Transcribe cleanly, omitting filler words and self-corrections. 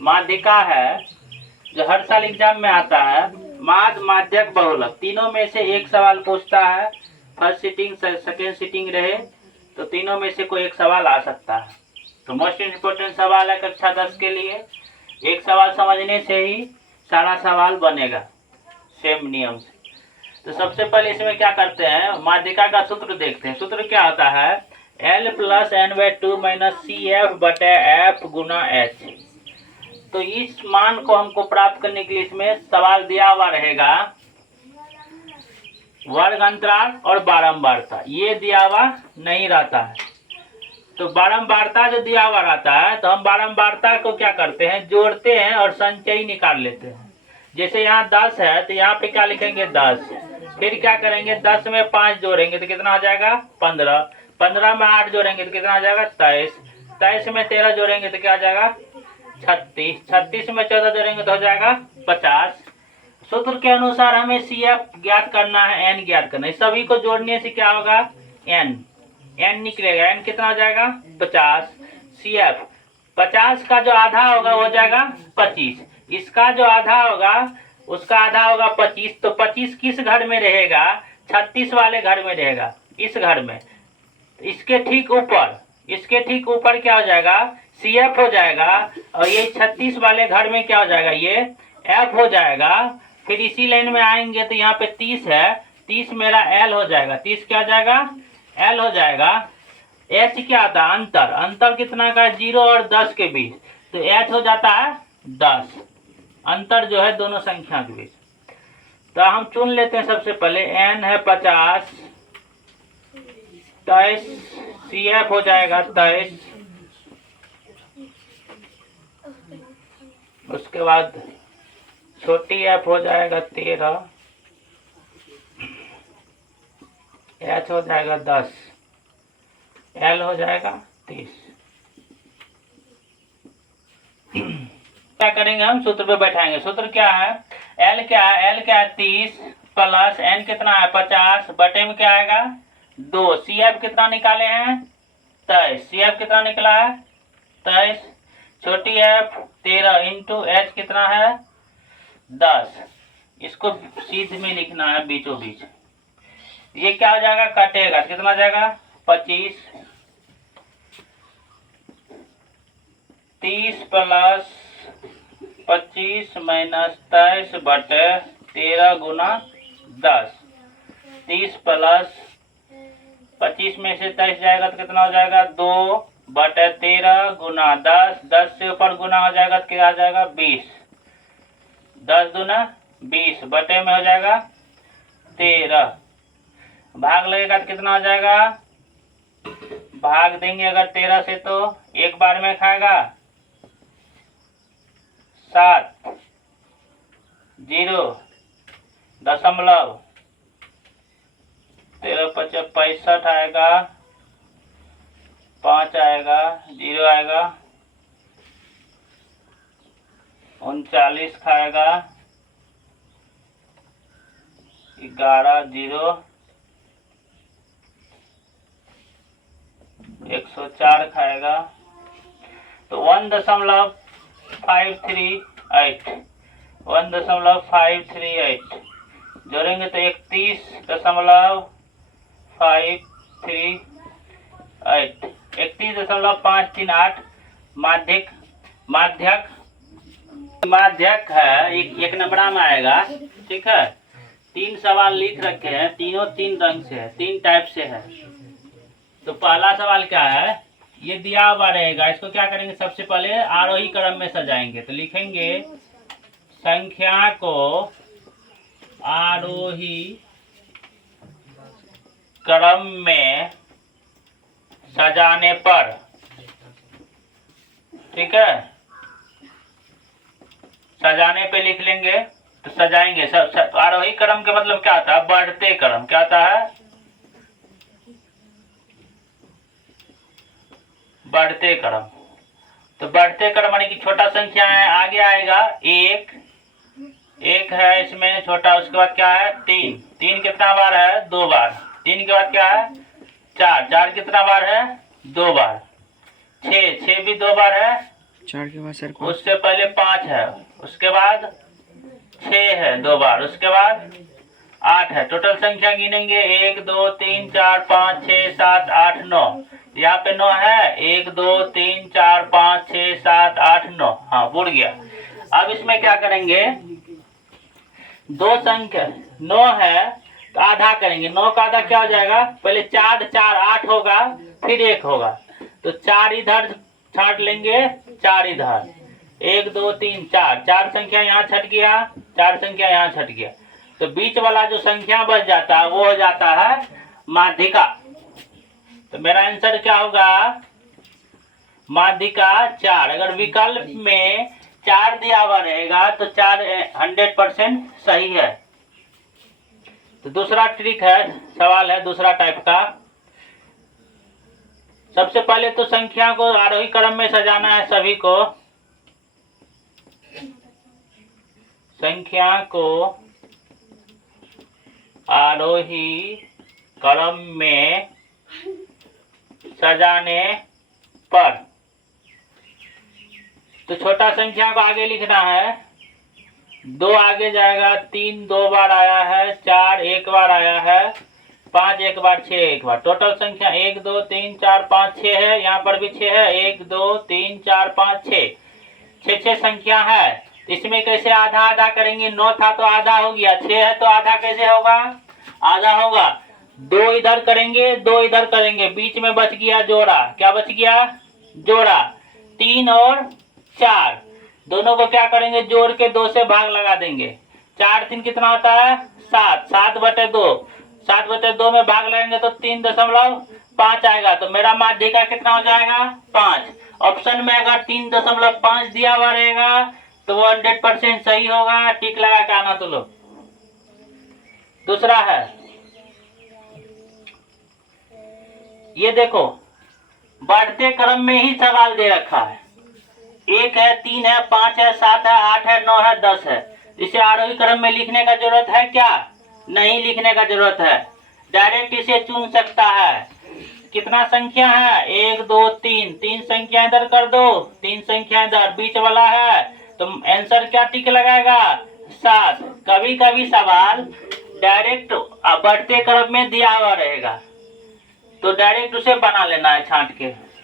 माध्यिका है, जो हर साल एग्जाम में आता है, माध्य, माध्यक, बहुलक, तीनों में से एक सवाल पूछता है। फर्स्ट सीटिंग सेकेंड सीटिंग रहे तो तीनों में से कोई एक सवाल आ सकता है। तो मोस्ट इम्पोर्टेंट सवाल है कक्षा 10 के लिए। एक सवाल समझने से ही सारा सवाल बनेगा सेम नियम से। तो सबसे पहले इसमें क्या करते हैं, माध्यिका का सूत्र देखते हैं। सूत्र क्या होता है, L + n/2 - CF बटे F गुना H। तो इस मान को हमको प्राप्त करने के लिए इसमें सवाल दिया हुआ रहेगा वर्ग अंतराल और बारंबारता, ये दिया हुआ नहीं रहता है। तो बारंबारता जो दिया हुआ रहता है तो हम बारंबारता को क्या करते हैं, जोड़ते हैं और संचयी निकाल लेते हैं। जैसे यहाँ 10 है तो यहाँ पे क्या लिखेंगे 10, फिर क्या करेंगे 10 में 5 जोड़ेंगे तो कितना आ जाएगा 15, 15 में 8 जोड़ेंगे तो कितना आ जाएगा 23, 23 में 13 जोड़ेंगे तो क्या आ जाएगा 36, 36 में 14 जोड़ेंगे तो हो जाएगा 50। सूत्र के अनुसार हमें CF ज्ञात करना है, N ज्ञात करना है। सभी को जोड़ने से क्या होगा, N निकलेगा, N कितना हो जाएगा 50। CF 50 का जो आधा होगा वो हो जाएगा 25, इसका जो आधा होगा उसका आधा होगा 25। तो 25 किस घर में रहेगा, 36 वाले घर में रहेगा, इस घर में। इसके ठीक ऊपर क्या हो जाएगा, CF हो जाएगा, और ये 36 वाले घर में क्या हो जाएगा, ये F हो जाएगा। फिर इसी लाइन में आएंगे तो यहाँ पे 30 है, 30 मेरा L हो जाएगा, 30 क्या हो जाएगा L हो जाएगा। H क्या आता है, अंतर कितना का, 0 और 10 के बीच, तो H हो जाता है 10, अंतर जो है दोनों संख्या के बीच। तो हम चुन लेते हैं सबसे पहले, N है 50, 23, CF हो जाएगा 23, उसके बाद छोटी F हो जाएगा 13, H हो जाएगा 10, L हो जाएगा 30। क्या करेंगे, हम सूत्र पे बैठाएंगे। सूत्र क्या है, L क्या है, L क्या है 30 प्लस N कितना है 50 बटे में क्या आएगा 2। CF कितना निकाले हैं 23, CF कितना निकला है 23, छोटी F 13 इंटू H कितना है 10। इसको सीध में लिखना है बीचों बीच। ये क्या हो जाएगा, कटेगा, कितना हो जाएगा 25, 30 प्लस 25 माइनस 23 बटे 13 गुना 10। 30 प्लस 25 में से 23 जाएगा तो कितना हो जाएगा 2 बटे 13 गुना 10, 10 से ऊपर गुना हो जाएगा तो क्या आ जाएगा 20, 10 दूना 20 बटे में हो जाएगा 13, भाग लगेगा तो कितना हो जाएगा, भाग देंगे अगर 13 से तो एक बार में खाएगा 7, 0 दशमलव 13 × 5 65 आएगा, 5 आएगा, 0 आएगा, 39 खाएगा, 11, 0, 104 खाएगा, तो 1.538, 1.538 जोड़ेंगे तो 31.538, 31.538 माध्यक है, एक नंबरा में आएगा। ठीक है, 3 सवाल लिख रखे हैं, तीनों 3 रंग से है, 3 टाइप से है। तो पहला सवाल क्या है, ये दिया हुआ रहेगा, इसको क्या करेंगे, सबसे पहले आरोही क्रम में सजाएंगे। तो लिखेंगे संख्या को आरोही क्रम में सजाने पर, ठीक है, सजाने पे लिख लेंगे। तो सजाएंगे आरोही क्रम का मतलब क्या होता है, बढ़ते क्रम, क्या होता है बढ़ते क्रम। तो बढ़ते क्रम यानी कि छोटा संख्या है, आगे आएगा 1 है इसमें छोटा, उसके बाद क्या है 3 कितना बार है 2 बार, 3 के बाद क्या है 4 कितना बार है 2 बार, 6 भी 2 बार है, 4 के बाद सर उससे पहले 5 है, उसके बाद 6 है 2 बार, उसके बाद 8 है। टोटल संख्या गिनेंगे 1 2 3 4 5 6 7 8 9। यहाँ पे 9 है, 1 2 3 4 5 6 7 8 9। हाँ बुड़ गया। अब इसमें क्या करेंगे, दो संख्या 9 है तो आधा करेंगे। 9 का आधा क्या हो जाएगा, पहले 4 4 8 होगा, फिर 1 होगा, तो 4 इधर छाट लेंगे, 4 इधर, 1 2 3 4, 4 संख्या यहाँ छट गया, 4 संख्या यहाँ छट गया, तो बीच वाला जो संख्या बच जाता है वो हो जाता है माध्यिका। तो मेरा आंसर क्या होगा, माध्यिका 4। अगर विकल्प में 4 दिया हुआ रहेगा तो 4 100% सही है। तो दूसरा ट्रिक है, सवाल है दूसरा टाइप का। सबसे पहले तो संख्या को आरोही क्रम में सजाना है सभी को। संख्या को आरोही क्रम में सजाने पर तो छोटा संख्या को आगे लिखना है, 2 आगे जाएगा, 3 2 बार आया है, 4 1 बार आया है, 5 1 बार, 6 1 बार। टोटल संख्या 1 2 3 4 5 6 है, यहाँ पर भी 6 है, 1 2 3 4 5 6 6 संख्या है। इसमें कैसे आधा आधा करेंगे, 9 था तो आधा हो गया, 6 है तो आधा कैसे होगा, आधा होगा। 2 इधर करेंगे, 2 इधर करेंगे, बीच में बच गया जोड़ा, क्या बच गया, जोड़ा। 3 और 4 दोनों को क्या करेंगे, जोड़ के 2 से भाग लगा देंगे। 4 3 कितना होता है, 7, 7/2, 7/2 में भाग लगाएंगे तो 3.5 आएगा। तो मेरा माध्यिका कितना हो जाएगा, 5। ऑप्शन में अगर 3.5 दिया हुआ रहेगा तो वो 100% सही होगा। टिक लगा के आना तो लो। दूसरा है, ये देखो बढ़ते क्रम में ही सवाल दे रखा है। 1 है, 3 है, 5 है, 7 है, 8 है, 9 है, 10 है। इसे आरोही क्रम में लिखने का जरूरत है क्या, नहीं लिखने का जरूरत है, डायरेक्ट इसे चुन सकता है। कितना संख्या है, 1 2 3, 3 संख्या इधर कर दो, 3 संख्या इधर, बीच वाला है तो आंसर क्या टिक लगाएगा, 7। कभी कभी सवाल डायरेक्ट बढ़ते क्रम में दिया हुआ रहेगा तो डायरेक्ट उसे बना लेना है छांट के।